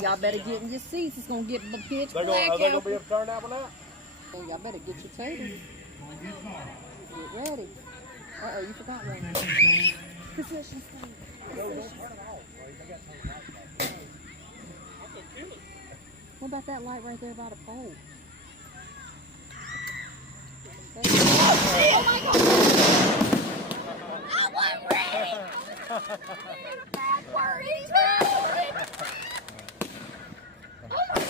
Y'all better get in your seats. It's gonna get pitch black. Are they gonna be able to turn that one out? Oh, y'all better get your tables. Get ready. Uh-oh, you forgot one. Position stay. What about that light right there by the pole? Oh my God! I wasn't ready! Bad word, he's right! Oh my God!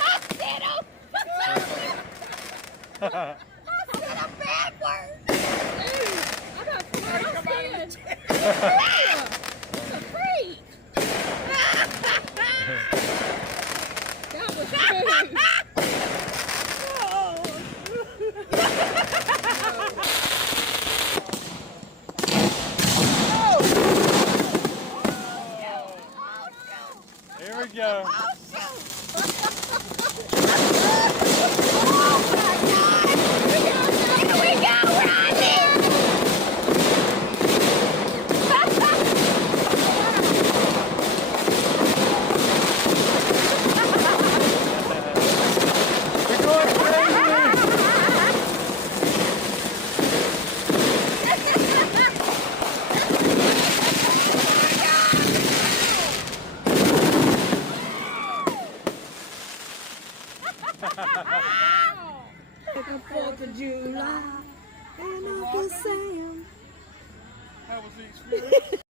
I said a bad word! I got scared. It's a freak! That was rude! Here we go. Oh, shoot! Oh, my God! Here we go, Rodney! We're going crazy. The 4th of July, and Uncle Sam. How was the experience?